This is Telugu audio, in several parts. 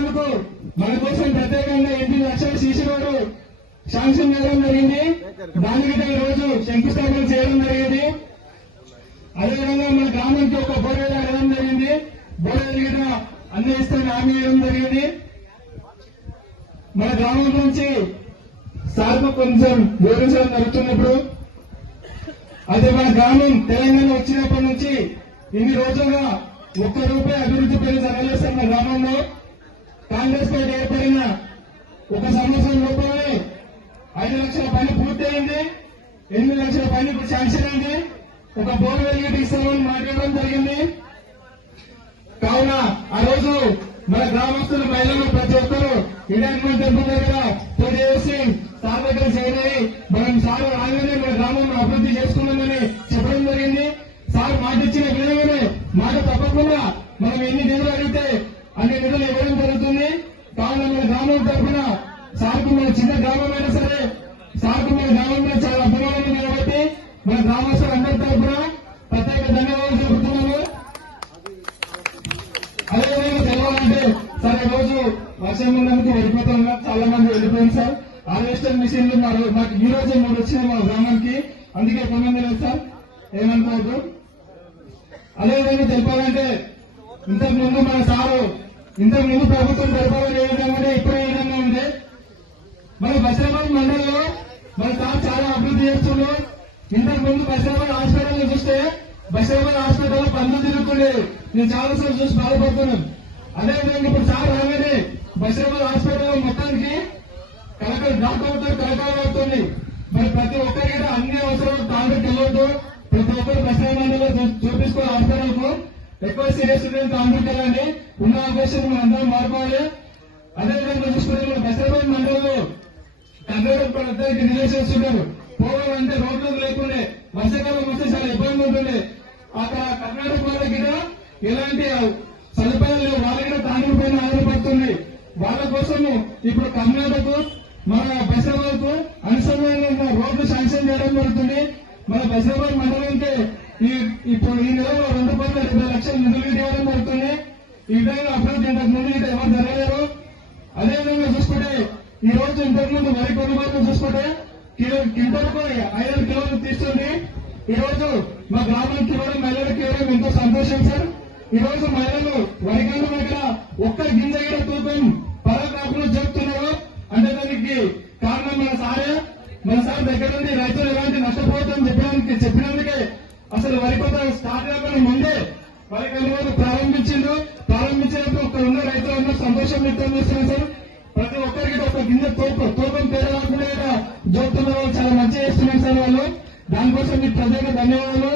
చేసినందుకు మన కోసం ప్రత్యేకంగా ఎంపీ లక్షల సీసీ గారు శాంక్షన్ చేయడం జరిగింది. దానికి ఈ రోజు శంకుస్థాపన చేయడం జరిగింది. అదేవిధంగా మన గ్రామానికి ఒక బోర్వేలు అడగడం జరిగింది. బోర్వేలు గిట్ట అందిస్తే హామీ ఇవ్వడం జరిగింది. మన గ్రామం నుంచి సార్కు కొంచెం వివరించడం జరుగుతున్నప్పుడు అయితే మన గ్రామం తెలంగాణ వచ్చినప్పటి నుంచి ఇన్ని రోజులుగా ఒక్క రూపాయి అభివృద్ధి పేరు జరగలేదు సార్ మన గ్రామంలో. కాంగ్రెస్ పార్టీ ఏర్పడిన ఒక సంవత్సరం లోపలే ఐదు లక్షల పని పూర్తయింది ఎనిమిది లక్షల పని ఇప్పుడు శాంక్షన్ అయింది. ఒక బోర్డు వెలిగి ఇస్తామని మాట్లాడడం జరిగింది. కావున ఆ రోజు మన గ్రామస్తులు మహిళలు ప్రతి ఒక్కరు ఇండియన్ టెంపుల్ దగ్గర పూజ చేసి సార్ దగ్గర చేరి మనం సార్ రాగానే మన గ్రామం అభివృద్ధి చేసుకున్నామని చెప్పడం జరిగింది. సార్ మాట ఇచ్చిన విధంగానే మాట తప్పకుండా మనం ఎన్ని నిధులు అడిగితే అనే నిధులు ఇవ్వడం జరుగుతుంది. కావున మన గ్రామం తరఫున సార్కు మన చిన్న గ్రామమైనా సరే సార్కు మన గ్రామం మీద చాలా అభిమానం కాబట్టి మన గ్రామస్తులు అందరి తరఫున ప్రత్యేక ధన్యవాదాలు చెబుతున్నాము అదేవిధంగా తెలవాలంటే సార్ ఈ రోజు వర్షం ఉండడానికి వెళ్ళిపోతాం చాలా మంది వెళ్ళిపోయింది సార్. హార్వెస్టర్ మిషన్లు మరి మాకు ఈ రోజు మూడు వచ్చినాయి మా గ్రామానికి. అందుకే కొంతమంది లేదు సార్. ఏమనుకోవద్దు. అదేవిధంగా తెలపాలంటే ఇంతకు ముందు మన సారు ఇంతకు ముందు ప్రభుత్వం పరిపాలన ఏ విధంగా ఉంటే ఇప్పుడు ఏ విధంగా ఉంది? మరి బస్రాబాద్ మండలంలో మన తాను చాలా అభివృద్ధి చేస్తున్నారు ఇంతకు ముందు బస్రాబాద్ హాస్పిటల్ చూస్తే బస్రాబాద్ హాస్పిటల్ పనులు తిరుగుతుండేది నేను చాలా సార్లు చూసి బాధపడుతున్నాను. అదేవిధంగా ఇప్పుడు చాలా రాగానే బస్రాబాద్ హాస్పిటల్ మొత్తానికి కలకలు డాక్టర్తో కలకాలు అవుతుంది. మరి ప్రతి ఒక్కరికి అన్ని అవసరాలు తాండ్రికి వెళ్ళొద్దు ప్రతి ఒక్కరు బస్రాబాద్ చూపించుకోవాలి హాస్పిటల్కు ఎక్కువ సీరియస్ ఉంటే తాండ్రికి వెళ్ళండి ఉన్న అవకాశం మనం అందరం మారుకోవాలి అదేవిధంగా చూసుకుంటే మన బస్రాబాద్ మండలంలో కర్ణాటక ప్రజలకి రిలేషన్స్ ఉన్నారు అంటే రోడ్లు లేకుండే వర్షాకాలం వస్తే చాలా ఇబ్బంది ఉంటుంది. అక్కడ కర్ణాటక వాళ్ళకి ఎలాంటి సదుపాయాలు లేవు. వాళ్ళకి కూడా తాండ్రి పైన ఆధారపడుతుంది వాళ్ళ కోసము ఇప్పుడు కర్ణాటక మన బసవాకు అనుసంధానంగా రోడ్లు శాంక్షన్ చేయడం జరుగుతుంది. మన బసవాబాద్ మండలానికి ఈ ఇప్పుడు ఈ నెలలో రెండు కోట్ల డెబ్బై లక్షల నిధులు ఇవ్వడం జరుగుతుంది. ఈ విధంగా అభివృద్ధి ఇంతకు ముందు అయితే ఎవరు జరగలేరు అదేవిధంగా చూసుకుంటే ఈ రోజు ఇంతకు ముందు వరి కొనుగోలు చూసుకుంటే కిలో కింటలకు ఐదు కిలోలు తీస్తుంది. ఈ రోజు మా గ్రామానికి ఇవ్వడం మహిళలకు ఇవ్వడం ఎంతో సంతోషం సార్. ఈ రోజు మహిళలు వరి గంట దగ్గర ఒక్క గింజ కూడా తూకం పద కాకుండా చెప్తున్నారు అంటే దానికి కారణం మన సారే. మన సార్ దగ్గర నుండి రైతులు ఎలాంటి నష్టపోతుందని చెప్పడానికి చెప్పినందుకే అసలు వరి కోత స్టార్ట్ కాకుండా ముందే వరి కొనుగోలు ప్రారంభించిండ్రు. ప్రారంభించినప్పుడు ఒక ఉన్న రైతులందరూ సంతోషం వ్యక్తం చేస్తున్నారు సార్. ప్రతి ఒక్కరికి ఒక గింజ తోపు తోపం పేరు కాకుండా జోపుతున్నారు చాలా మంచి చేస్తున్నారు సార్ వాళ్ళు. దానికోసం మీకు ప్రత్యేక ధన్యవాదాలు.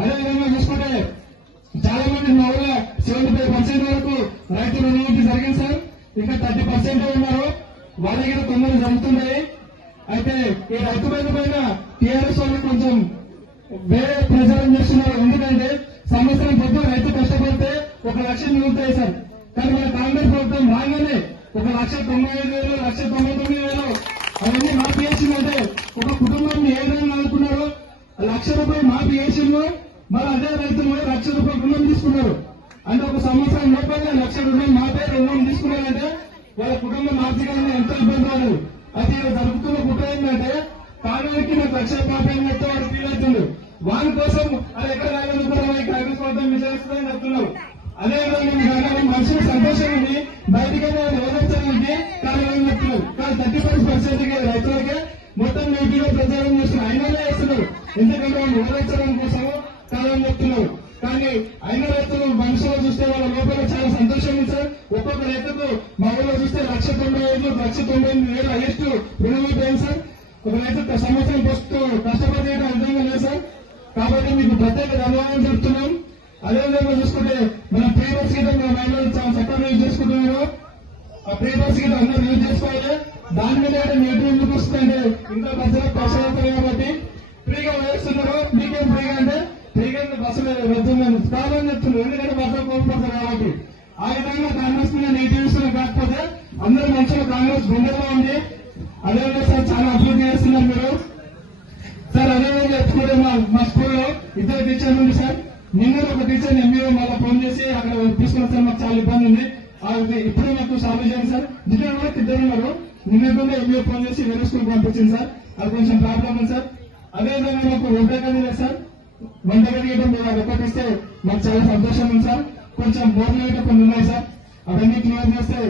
అదేవిధంగా చూసుకుంటే చాలా మంది మా ఊళ్ళో సెవెంటీ ఫైవ్ పర్సెంట్ వరకు రైతు రుణమాఫీ జరిగింది సార్. ఇంకా థర్టీ పర్సెంట్ ఉన్నారు? వాళ్ళ దగ్గర తొందరగా జరుగుతున్నాయి అయితే ఈ రైతు బంధు పైన టీఆర్ఎస్ వాళ్ళు కొంచెం వేరే ప్రచారం చేస్తున్నారు. ఎందుకంటే సంవత్సరం పొద్దు రైతు కష్టపడితే ఒక లక్ష మిగులుతాయి సార్. కానీ మన కాంగ్రెస్ ప్రభుత్వం రాగానే ఒక లక్ష తొంభై ఐదు వేలు లక్ష తొంభై తొమ్మిది వేలు అవన్నీ మాఫీ చేసిందంటే ఒక కుటుంబాన్ని ఏ విధంగా అనుకున్నారు లక్ష రూపాయలు మాఫీ చేసిండు మరి అదే రైతులు లక్ష రూపాయలు రుణం తీసుకున్నారు. అంటే ఒక సంవత్సరం లోపల లక్ష రూపాయలు మాపే రుణం తీసుకున్నారంటే వాళ్ళ కుటుంబం ఆర్థికంగా ఎంతో ఇబ్బంది రాలేదు. అది ఇలా జరుగుతున్న కుట్ర ఏంటంటే కాలానికి నాకు లక్ష మాపే అని వాడు ఫీల్ అవుతుంది వారి కోసం అది ఎక్కడ రాగలుగుతారో ఈ కాంగ్రెస్ ప్రభుత్వం విచారిస్తుందని చెప్తున్నాం అదే విధంగా మీకు అన్నారు మనుషులు సంతోషం ఉంది కారణం చెప్తున్నారు కానీ థర్టీ ఫైవ్ పర్సెంట్ రైతులకే మొత్తం నీటిలో ప్రచారం చేస్తున్నారు అయినా చేస్తున్నారు. ఎందుకంటే వాళ్ళు ఓదార్చడం కోసం కారణం చెప్తున్నారు కానీ అయిన రైతులు మనుషులు చూస్తే వాళ్ళ లోపల చాలా సంతోషం సార్ ఒక్కొక్క రైతుకు మా ఊళ్ళో చూస్తే లక్ష తొంభై ఐదు లక్ష తొంభై ఎనిమిది వేలు హైయెస్ట్ రుణమైపోయింది సార్. ఒకవేళ సంవత్సరం ఫస్ట్ కష్టపడే అర్థంగా లేదు సార్. కాబట్టి మీకు ప్రత్యేక ధన్యవాదాలు చెప్తున్నాం. అదేవిధంగా చూసుకుంటే మన ప్రీవియస్ గీత మన మహిళలు చాలా చక్కగా యూజ్ చేసుకుంటున్నారు. ఆ ప్రీవియస్ గీత అందరూ యూజ్ చేసుకోవాలి. దాని మీద నేటి ఎందుకు వస్తుందంటే ఇంకా బస్సులకు పైసలు అవుతాయి కాబట్టి ఫ్రీగా వేస్తున్నారు. మీకేం ఫ్రీగా అంటే ఫ్రీగా బస్సులు వెళ్తుందని కావాలని చెప్తున్నారు ఎందుకంటే బస్సులు కోల్పోతారు కాబట్టి. ఆ విధంగా కాంగ్రెస్ మీద నీటి విషయం కాకపోతే అందరూ మంచిగా కాంగ్రెస్ గుండెలో ఉంది. అదేవిధంగా సార్ చాలా అభివృద్ధి చేస్తున్నారు మీరు. సార్ అదేవిధంగా చెప్పుకుంటే మా మా స్కూల్లో ఇద్దరు టీచర్లు ఉంది సార్. నిన్న ఒక టీచర్ ఎంబీఓ మళ్ళీ ఫోన్ చేసి అక్కడ తీసుకుని సార్ మాకు చాలా ఇబ్బంది ఉంది. అది ఇప్పుడే నాకు సాల్వ్ చేయండి సార్. నిన్న కూడా ఇద్దరు ఉన్నారు. నిన్న కూడా ఎంబీఓ ఫోన్ చేసి వేరే స్కూల్ పంపించింది సార్. అది కొంచెం ప్రాబ్లం ఉంది సార్. అదే విధంగా మాకు వంట గది లేదు సార్. వంట గది గిట్ట మీరు అది మాకు చాలా సంతోషం ఉంది సార్. కొంచెం బోర్లు గిట్ట కొన్ని ఉన్నాయి సార్. అవన్నీ క్లియర్ చేస్తే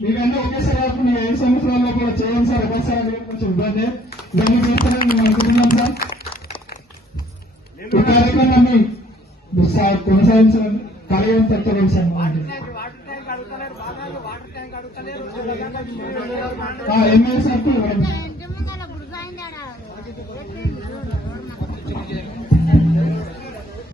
మీకన్నా ఒకేసారి కాకుండా ఏడు సంవత్సరాల్లో కూడా చేయండి సార్ ఒకసారి కొంచెం ఇబ్బంది. ఇవన్నీ చేస్తారని మేము అనుకుంటున్నాం సార్. ఈ కార్యక్రమాన్ని కొనసాగించాలని కలయం తప్పడం సార్ మా ఎమ్మెల్యే సార్